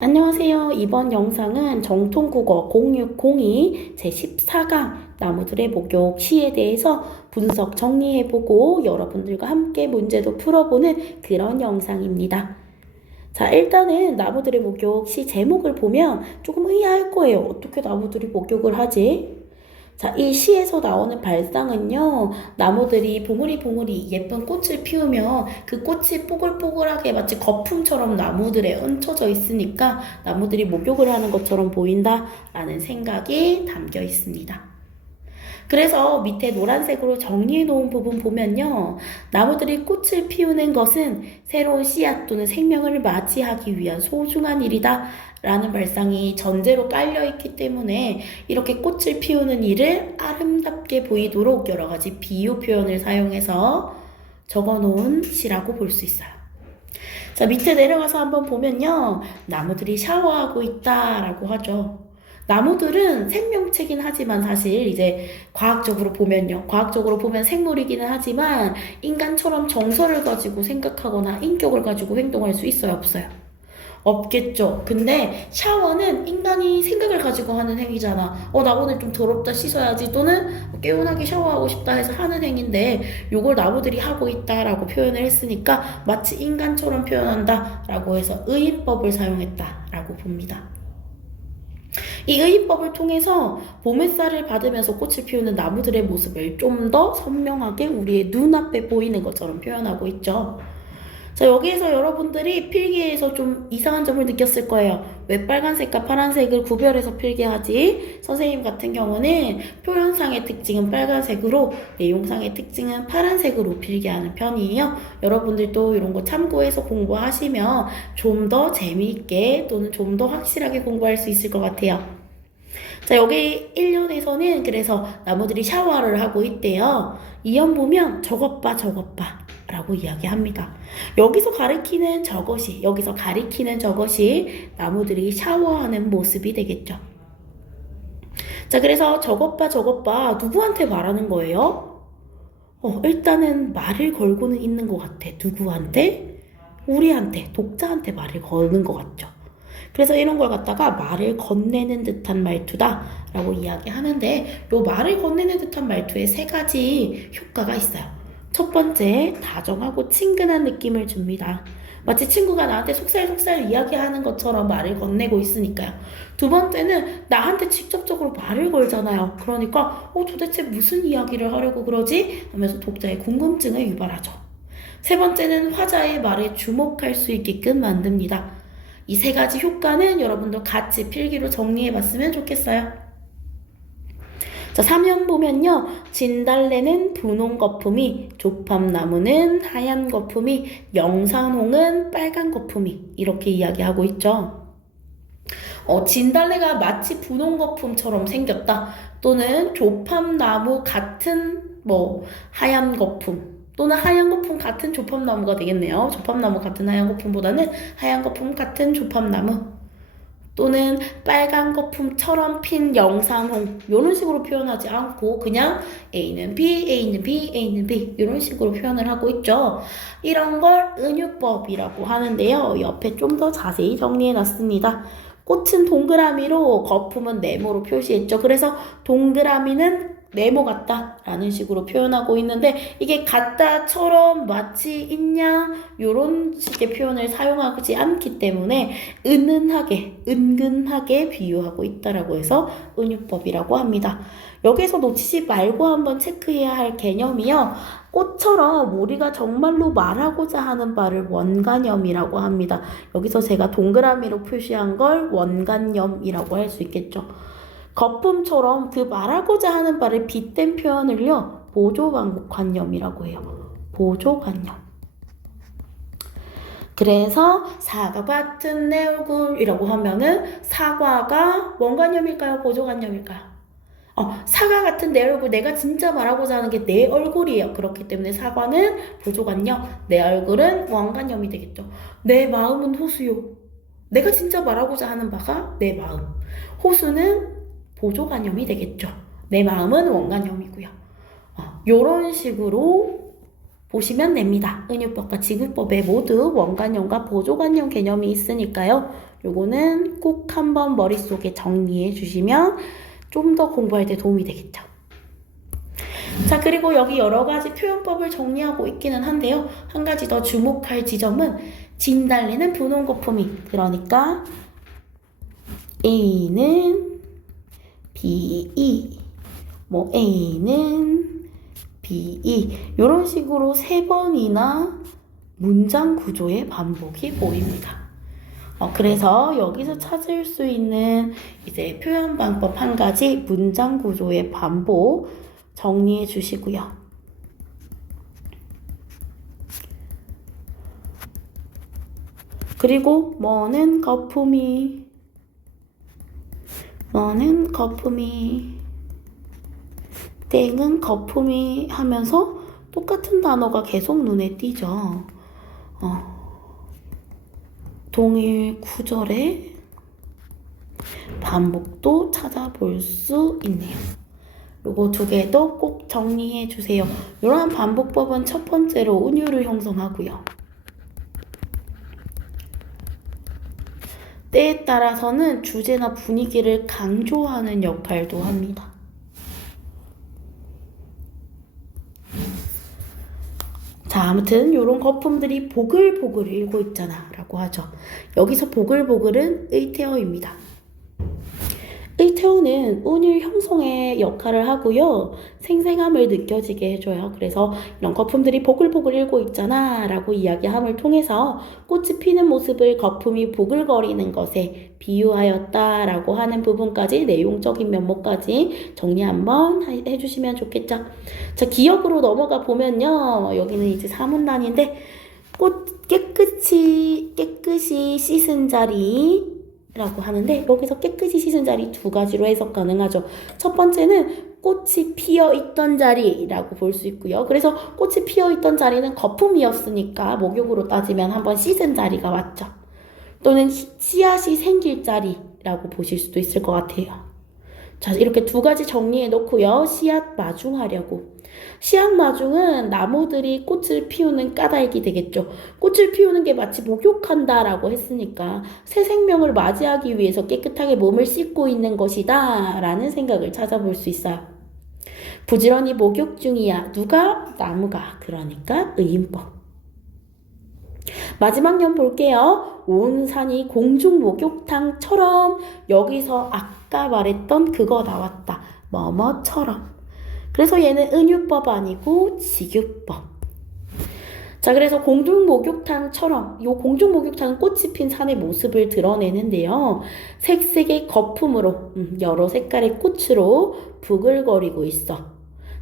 안녕하세요. 이번 영상은 정통국어 0602 제14강 나무들의 목욕 시에 대해서 분석 정리해보고 여러분들과 함께 문제도 풀어보는 그런 영상입니다. 자, 일단은 나무들의 목욕 시 제목을 보면 조금 의아할 거예요. 어떻게 나무들이 목욕을 하지? 자, 이 시에서 나오는 발상은요, 나무들이 봉우리봉우리 예쁜 꽃을 피우면 그 꽃이 뽀글뽀글하게 마치 거품처럼 나무들에 얹혀져 있으니까 나무들이 목욕을 하는 것처럼 보인다라는 생각이 담겨 있습니다. 그래서 밑에 노란색으로 정리해 놓은 부분 보면요, 나무들이 꽃을 피우는 것은 새로운 씨앗 또는 생명을 맞이하기 위한 소중한 일이다 라는 발상이 전제로 깔려 있기 때문에 이렇게 꽃을 피우는 일을 아름답게 보이도록 여러 가지 비유 표현을 사용해서 적어 놓은 시라고 볼 수 있어요. 자, 밑에 내려가서 한번 보면요, 나무들이 샤워하고 있다라고 하죠. 나무들은 생명체긴 하지만 사실 이제 과학적으로 보면 생물이기는 하지만 인간처럼 정서를 가지고 생각하거나 인격을 가지고 행동할 수 있어요, 없어요? 없겠죠. 근데 샤워는 인간이 생각을 가지고 하는 행위잖아. 나 오늘 좀 더럽다 씻어야지, 또는 개운하게 샤워하고 싶다 해서 하는 행위인데 요걸 나무들이 하고 있다라고 표현을 했으니까 마치 인간처럼 표현한다 라고 해서 의인법을 사용했다라고 봅니다. 이 의인법을 통해서 봄 햇살을 받으면서 꽃을 피우는 나무들의 모습을 좀 더 선명하게 우리의 눈앞에 보이는 것처럼 표현하고 있죠. 자, 여기에서 여러분들이 필기에서 좀 이상한 점을 느꼈을 거예요. 왜 빨간색과 파란색을 구별해서 필기하지? 선생님 같은 경우는 표현상의 특징은 빨간색으로, 내용상의 특징은 파란색으로 필기하는 편이에요. 여러분들도 이런 거 참고해서 공부하시면 좀 더 재미있게 또는 좀 더 확실하게 공부할 수 있을 것 같아요. 자, 여기 1년에서는 그래서 나무들이 샤워를 하고 있대요. 2연 보면 저것 봐 라고 이야기합니다. 여기서 가리키는 저것이 나무들이 샤워하는 모습이 되겠죠. 자, 그래서 저것 봐 누구한테 말하는 거예요? 일단은 말을 걸고는 있는 것 같아. 누구한테? 우리한테, 독자한테 말을 거는 것 같죠. 그래서 이런 걸 갖다가 말을 건네는 듯한 말투다 라고 이야기하는데, 요 말을 건네는 듯한 말투에 세 가지 효과가 있어요. 첫 번째, 다정하고 친근한 느낌을 줍니다. 마치 친구가 나한테 속살속살 이야기하는 것처럼 말을 건네고 있으니까요. 두 번째는 나한테 직접적으로 말을 걸잖아요. 그러니까 도대체 무슨 이야기를 하려고 그러지? 하면서 독자의 궁금증을 유발하죠. 세 번째는 화자의 말에 주목할 수 있게끔 만듭니다. 이 세 가지 효과는 여러분도 같이 필기로 정리해봤으면 좋겠어요. 자, 3연 보면요. 진달래는 분홍 거품이, 조팝나무는 하얀 거품이, 영산홍은 빨간 거품이, 이렇게 이야기하고 있죠. 진달래가 마치 분홍 거품처럼 생겼다, 또는 조팝나무 같은 하얀 거품, 또는 하얀 거품 같은 조팝나무가 되겠네요. 조팝나무 같은 하얀 거품보다는 하얀 거품 같은 조팝나무, 또는 빨간 거품처럼 핀 영상홍, 이런 식으로 표현하지 않고 그냥 A는 B, A는 B, A는 B 이런 식으로 표현을 하고 있죠. 이런 걸 은유법이라고 하는데요. 옆에 좀 더 자세히 정리해놨습니다. 꽃은 동그라미로, 거품은 네모로 표시했죠. 그래서 동그라미는 네모 같다 라는 식으로 표현하고 있는데, 이게 같다처럼 마치 있냐 요런 식의 표현을 사용하지 않기 때문에 은근하게 비유하고 있다라고 해서 은유법이라고 합니다. 여기서 놓치지 말고 한번 체크해야 할 개념이요, 꽃처럼 우리가 정말로 말하고자 하는 바를 원관념이라고 합니다. 여기서 제가 동그라미로 표시한 걸 원관념이라고 할 수 있겠죠. 거품처럼 그 말하고자 하는 바를 빗댄 표현을요, 보조관념이라고 해요. 보조관념. 그래서 사과 같은 내 얼굴이라고 하면은 사과가 원관념일까요? 보조관념일까요? 사과 같은 내 얼굴, 내가 진짜 말하고자 하는 게 내 얼굴이에요. 그렇기 때문에 사과는 보조관념, 내 얼굴은 원관념이 되겠죠. 내 마음은 호수요. 내가 진짜 말하고자 하는 바가 내 마음. 호수는 보조관념이 되겠죠. 내 마음은 원관념이고요. 이런 식으로 보시면 됩니다. 은유법과 지구법에 모두 원관용과 보조관용 개념이 있으니까요. 요거는 꼭 한번 머릿속에 정리해 주시면 좀 더 공부할 때 도움이 되겠죠. 자, 그리고 여기 여러 가지 표현법을 정리하고 있기는 한데요. 한 가지 더 주목할 지점은 진달래는 분홍 거품이, 그러니까 A는 BE, 뭐 A는 BE 이런 식으로 3번이나 문장 구조의 반복이 보입니다. 그래서 여기서 찾을 수 있는 이제 표현 방법 한 가지 문장 구조의 반복 정리해 주시고요. 그리고 뭐는 거품이, 땡은 거품이 하면서 똑같은 단어가 계속 눈에 띄죠. 동일 구절의 반복도 찾아볼 수 있네요. 요거 2개도 꼭 정리해 주세요. 이러한 반복법은 첫 번째로 은유를 형성하고요. 때에 따라서는 주제나 분위기를 강조하는 역할도 합니다. 자, 아무튼 요런 거품들이 보글보글 일고 있잖아 라고 하죠. 여기서 보글보글은 의태어입니다. 의태어는 은유 형성의 역할을 하고요. 생생함을 느껴지게 해줘요. 그래서 이런 거품들이 보글보글 일고 있잖아 라고 이야기함을 통해서 꽃이 피는 모습을 거품이 보글거리는 것에 비유하였다 라고 하는 부분까지, 내용적인 면모까지 정리 한번 해주시면 좋겠죠. 자, 기억으로 넘어가 보면요. 여기는 이제 사문단인데 꽃 깨끗이 씻은 자리 라고 하는데, 여기서 깨끗이 씻은 자리 2가지로 해석 가능하죠. 첫 번째는 꽃이 피어있던 자리라고 볼 수 있고요. 그래서 꽃이 피어있던 자리는 거품이었으니까 목욕으로 따지면 한번 씻은 자리가 맞죠. 또는 씨앗이 생길 자리라고 보실 수도 있을 것 같아요. 자, 이렇게 2가지 정리해 놓고요. 씨앗 마중하려고. 씨앗 마중은 나무들이 꽃을 피우는 까닭이 되겠죠. 꽃을 피우는 게 마치 목욕한다라고 했으니까 새 생명을 맞이하기 위해서 깨끗하게 몸을 씻고 있는 것이다 라는 생각을 찾아볼 수 있어요. 부지런히 목욕 중이야. 누가? 나무가. 그러니까 의인법. 마지막 년 볼게요. 온 산이 공중 목욕탕처럼. 여기서 아까 말했던 그거 나왔다. 뭐뭐처럼. 그래서 얘는 은유법 아니고 지규법. 자, 그래서 공중 목욕탕처럼, 요 공중 목욕탕은 꽃이 핀 산의 모습을 드러내는데요. 색색의 거품으로, 여러 색깔의 꽃으로 부글거리고 있어.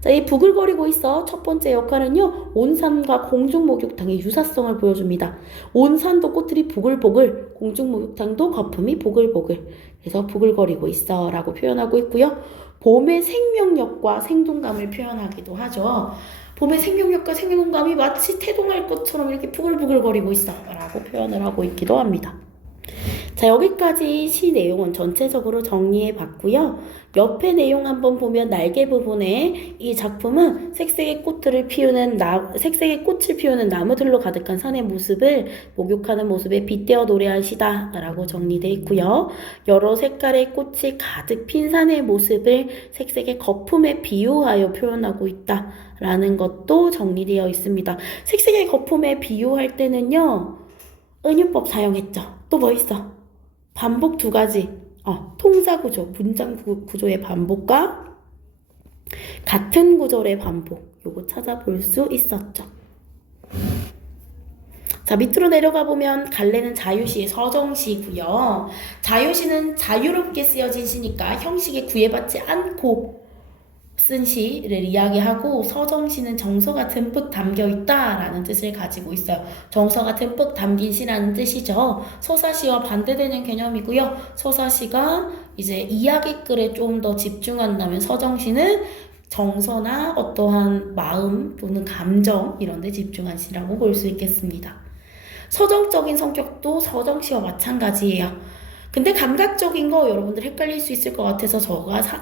자, 이 부글거리고 있어 첫 번째 역할은요, 온산과 공중목욕탕의 유사성을 보여줍니다. 온산도 꽃들이 보글보글, 공중목욕탕도 거품이 보글보글. 그래서 부글거리고 있어 라고 표현하고 있고요. 봄의 생명력과 생동감을 표현하기도 하죠. 봄의 생명력과 생동감이 마치 태동할 것처럼 이렇게 부글부글거리고 있어 라고 표현을 하고 있기도 합니다. 자, 여기까지 시 내용은 전체적으로 정리해 봤고요. 옆에 내용 한번 보면 날개 부분에 이 작품은 색색의 꽃을 피우는 나무들로 가득한 산의 모습을 목욕하는 모습에 빗대어 노래한 시다 라고 정리되어 있고요. 여러 색깔의 꽃이 가득 핀 산의 모습을 색색의 거품에 비유하여 표현하고 있다 라는 것도 정리되어 있습니다. 색색의 거품에 비유할 때는요, 은유법 사용했죠. 또 뭐 있어? 반복 2가지. 통사구조, 문장 구조의 반복과 같은 구절의 반복. 요거 찾아볼 수 있었죠. 자, 밑으로 내려가 보면 갈래는 자유시의 서정시고요. 자유시는 자유롭게 쓰여진 시니까 형식에 구애받지 않고 쓴 시를 이야기하고, 서정시는 정서가 듬뿍 담겨있다라는 뜻을 가지고 있어요. 정서가 듬뿍 담긴 시라는 뜻이죠. 서사시와 반대되는 개념이고요. 서사시가 이제 이야기글에 좀 더 집중한다면, 서정시는 정서나 어떠한 마음 또는 감정 이런 데 집중한 시라고 볼 수 있겠습니다. 서정적인 성격도 서정시와 마찬가지예요. 근데 감각적인 거 여러분들 헷갈릴 수 있을 것 같아서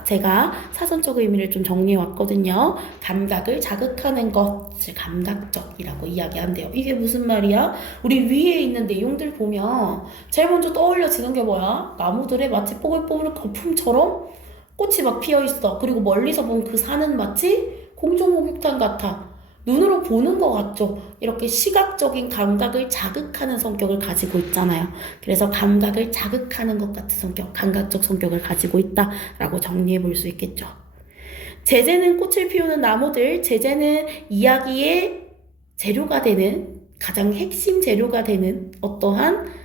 제가 사전적 의미를 좀 정리해 왔거든요. 감각을 자극하는 것을 감각적이라고 이야기한대요. 이게 무슨 말이야? 우리 위에 있는 내용들 보면 제일 먼저 떠올려지는 게 뭐야? 나무들에 마치 뽀글뽀글 거품처럼 꽃이 막 피어 있어. 그리고 멀리서 보면 그 산은 마치 공중목욕탕 같아. 눈으로 보는 것 같죠? 이렇게 시각적인 감각을 자극하는 성격을 가지고 있잖아요. 그래서 감각을 자극하는 것 같은 성격, 감각적 성격을 가지고 있다라고 정리해 볼 수 있겠죠. 제재는 꽃을 피우는 나무들, 제재는 이야기의 재료가 되는, 가장 핵심 재료가 되는 어떠한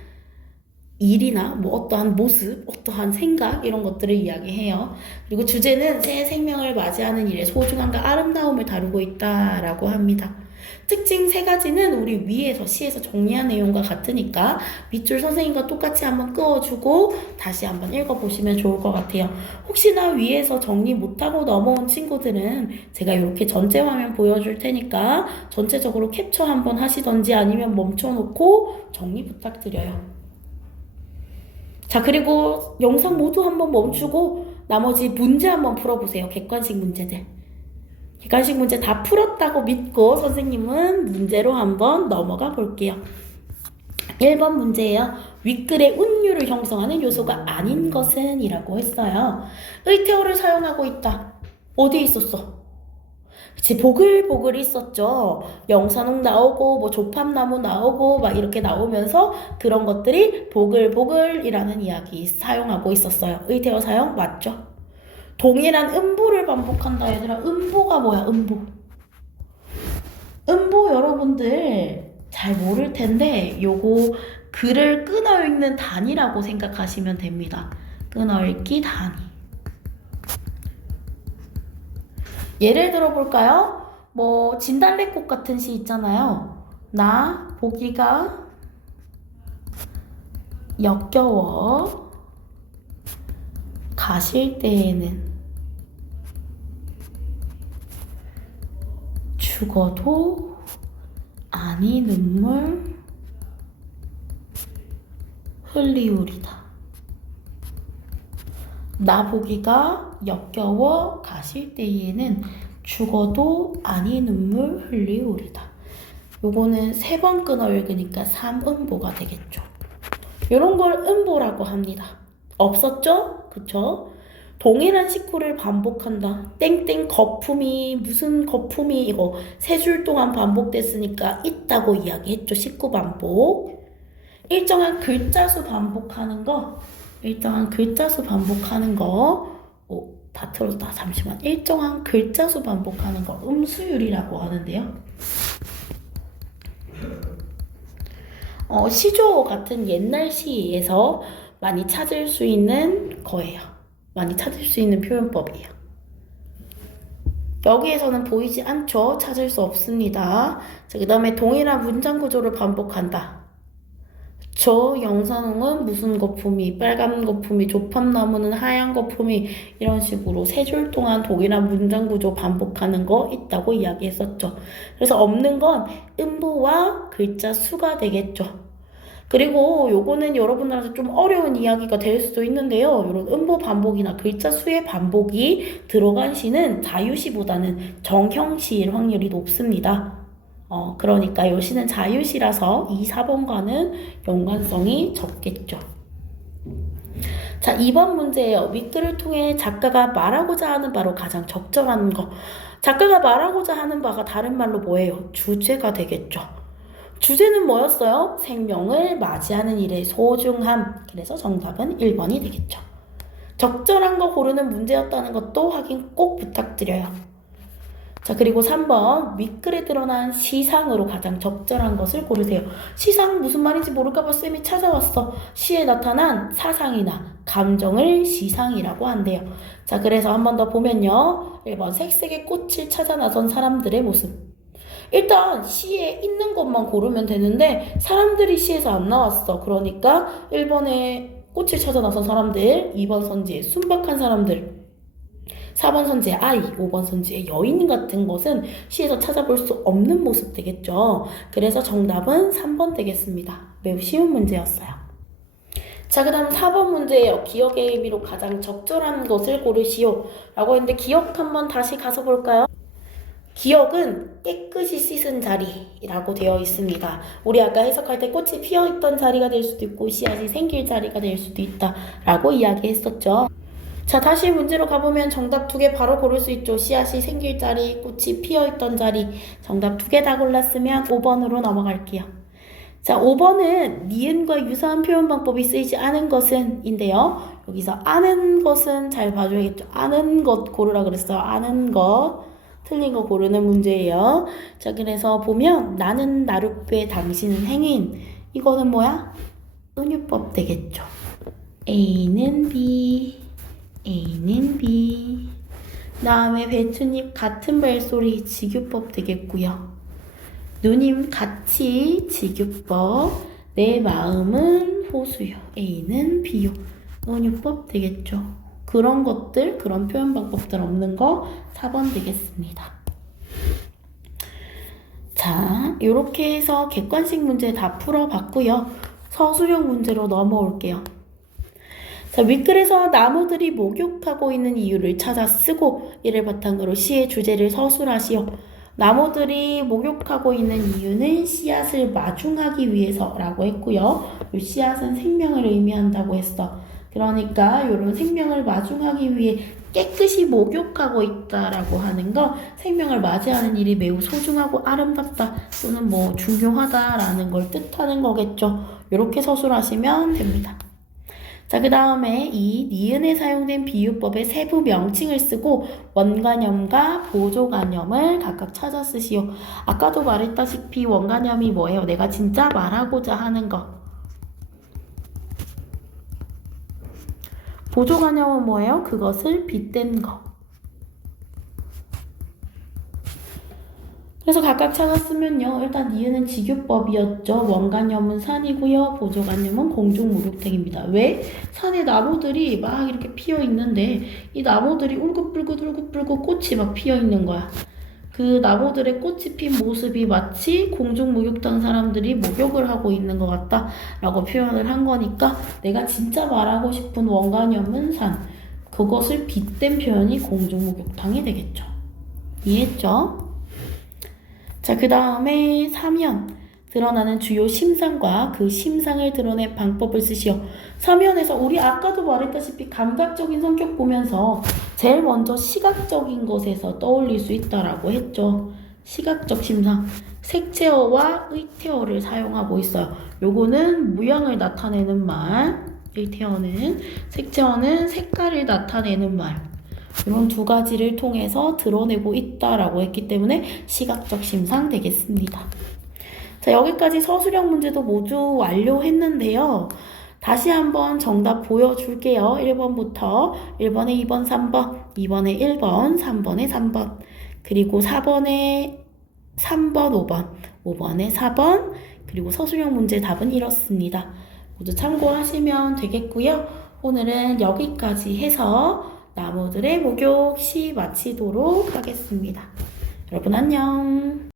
일이나 어떠한 모습, 어떠한 생각 이런 것들을 이야기해요. 그리고 주제는 새 생명을 맞이하는 일의 소중함과 아름다움을 다루고 있다라고 합니다. 특징 세 가지는 우리 위에서 시에서 정리한 내용과 같으니까 밑줄 선생님과 똑같이 한번 그어주고 다시 한번 읽어보시면 좋을 것 같아요. 혹시나 위에서 정리 못하고 넘어온 친구들은 제가 이렇게 전체 화면 보여줄 테니까 전체적으로 캡처 한번 하시던지 아니면 멈춰놓고 정리 부탁드려요. 자, 그리고 영상 모두 한번 멈추고 나머지 문제 한번 풀어보세요. 객관식 문제들. 객관식 문제 다 풀었다고 믿고 선생님은 문제로 한번 넘어가 볼게요. 1번 문제예요. 윗글의 운율을 형성하는 요소가 아닌 것은 이라고 했어요. 의태어를 사용하고 있다. 어디에 있었어? 그치, 보글보글 있었죠. 영산홍 나오고 조팝나무 나오고 막 이렇게 나오면서 그런 것들이 보글보글이라는 이야기 사용하고 있었어요. 의태어 사용 맞죠? 동일한 음보를 반복한다. 얘들아, 음보가 뭐야? 음보 여러분들 잘 모를 텐데 요거 글을 끊어 읽는 단위라고 생각하시면 됩니다. 끊어 읽기 단위. 예를 들어 볼까요? 진달래꽃 같은 시 있잖아요. 나 보기가 역겨워 가실 때에는 죽어도 아니 눈물 흘리우리다. 나 보기가 역겨워 가실 때에는 죽어도 아니 눈물 흘리우리다. 요거는 3번 끊어 읽으니까 3음보가 되겠죠. 요런 걸 음보라고 합니다. 없었죠? 그쵸? 동일한 식구를 반복한다. 땡땡 거품이 무슨 거품이 이거 3줄 동안 반복됐으니까 있다고 이야기했죠. 식구 반복. 일정한 글자수 반복하는 거. 다 틀었다. 잠시만. 일정한 글자수 반복하는 거 음수율이라고 하는데요. 시조 같은 옛날 시에서 많이 찾을 수 있는 거예요. 많이 찾을 수 있는 표현법이에요. 여기에서는 보이지 않죠? 찾을 수 없습니다. 자, 그 다음에 동일한 문장 구조를 반복한다. 저 영산홍은 무슨 거품이, 빨간 거품이, 조팝나무는 하얀 거품이 이런 식으로 3줄 동안 동일한 문장 구조 반복하는 거 있다고 이야기했었죠. 그래서 없는 건 음보와 글자 수가 되겠죠. 그리고 요거는 여러분들한테 좀 어려운 이야기가 될 수도 있는데요. 이런 음보 반복이나 글자 수의 반복이 들어간 시는 자유시보다는 정형시일 확률이 높습니다. 그러니까 요 시는 자유시라서 2, 4번과는 연관성이 적겠죠. 자, 2번 문제예요. 윗글을 통해 작가가 말하고자 하는 바로 가장 적절한 거. 작가가 말하고자 하는 바가 다른 말로 뭐예요? 주제가 되겠죠. 주제는 뭐였어요? 생명을 맞이하는 일의 소중함. 그래서 정답은 1번이 되겠죠. 적절한 거 고르는 문제였다는 것도 확인 꼭 부탁드려요. 자, 그리고 3번 윗글에 드러난 시상으로 가장 적절한 것을 고르세요. 시상 무슨 말인지 모를까봐 쌤이 찾아왔어. 시에 나타난 사상이나 감정을 시상이라고 한대요. 자, 그래서 한 번 더 보면요. 1번 색색의 꽃을 찾아 나선 사람들의 모습. 일단 시에 있는 것만 고르면 되는데 사람들이 시에서 안 나왔어. 그러니까 1번에 꽃을 찾아 나선 사람들, 2번 선지에 순박한 사람들, 4번 선지의 아이, 5번 선지의 여인 같은 것은 시에서 찾아볼 수 없는 모습 되겠죠. 그래서 정답은 3번 되겠습니다. 매우 쉬운 문제였어요. 자, 그 다음 4번 문제예요. 기억의 의미로 가장 적절한 것을 고르시오. 라고 했는데 기억 한번 다시 가서 볼까요? 기억은 깨끗이 씻은 자리라고 되어 있습니다. 우리 아까 해석할 때 꽃이 피어있던 자리가 될 수도 있고 씨앗이 생길 자리가 될 수도 있다라고 이야기했었죠. 자, 다시 문제로 가보면 정답 2개 바로 고를 수 있죠. 씨앗이 생길 자리, 꽃이 피어있던 자리. 정답 2개 다 골랐으면 5번으로 넘어갈게요. 자, 5번은 니은과 유사한 표현 방법이 쓰이지 않은 것은 인데요. 여기서 아는 것은 잘 봐줘야겠죠. 아는 것 고르라 그랬어요. 아는 것. 틀린 거 고르는 문제예요. 자, 그래서 보면 나는 나룻배 당신은 행인. 이거는 뭐야? 은유법 되겠죠. A는 B, A는 B. 다음에 배추잎 같은 벨소리 직유법 되겠고요. 누님 같이 직유법. 내 마음은 호수요. A는 B요. 은유법 되겠죠. 그런 것들, 그런 표현 방법들 없는 거 4번 되겠습니다. 자, 이렇게 해서 객관식 문제 다 풀어봤고요. 서술형 문제로 넘어올게요. 자, 윗글에서 나무들이 목욕하고 있는 이유를 찾아 쓰고 이를 바탕으로 시의 주제를 서술하시오. 나무들이 목욕하고 있는 이유는 씨앗을 마중하기 위해서라고 했고요. 이 씨앗은 생명을 의미한다고 했어. 그러니까 이런 생명을 마중하기 위해 깨끗이 목욕하고 있다라고 하는 거 생명을 맞이하는 일이 매우 소중하고 아름답다 또는 뭐 중요하다라는 걸 뜻하는 거겠죠. 이렇게 서술하시면 됩니다. 자, 그 다음에 이 니은에 사용된 비유법의 세부 명칭을 쓰고 원관념과 보조관념을 각각 찾아 쓰시오. 아까도 말했다시피 원관념이 뭐예요? 내가 진짜 말하고자 하는 거. 보조관념은 뭐예요? 그것을 빗댄 거. 그래서 각각 찾았으면요. 일단 니은은 직유법이었죠. 원관념은 산이고요. 보조관념은 공중목욕탕입니다. 왜? 산에 나무들이 막 이렇게 피어 있는데 이 나무들이 울긋불긋 꽃이 막 피어 있는 거야. 그 나무들의 꽃이 핀 모습이 마치 공중목욕탕 사람들이 목욕을 하고 있는 것 같다 라고 표현을 한 거니까 내가 진짜 말하고 싶은 원관념은 산. 그것을 빗댄 표현이 공중목욕탕이 되겠죠. 이해했죠? 자, 그 다음에 3연 드러나는 주요 심상과 그 심상을 드러낸 방법을 쓰시오. 3연에서 우리 아까도 말했다시피 감각적인 성격 보면서 제일 먼저 시각적인 것에서 떠올릴 수 있다라고 했죠. 시각적 심상. 색채어와 의태어를 사용하고 있어요. 요거는 모양을 나타내는 말. 의태어는 색채어는 색깔을 나타내는 말. 이런 두 가지를 통해서 드러내고 있다라고 했기 때문에 시각적 심상 되겠습니다. 자, 여기까지 서술형 문제도 모두 완료했는데요. 다시 한번 정답 보여줄게요. 1번부터 1번에 2번, 3번, 2번에 1번, 3번에 3번, 그리고 4번에 3번, 5번, 5번에 4번, 그리고 서술형 문제 답은 이렇습니다. 모두 참고하시면 되겠고요. 오늘은 여기까지 해서 나무들의 목욕 시 마치도록 하겠습니다. 여러분 안녕.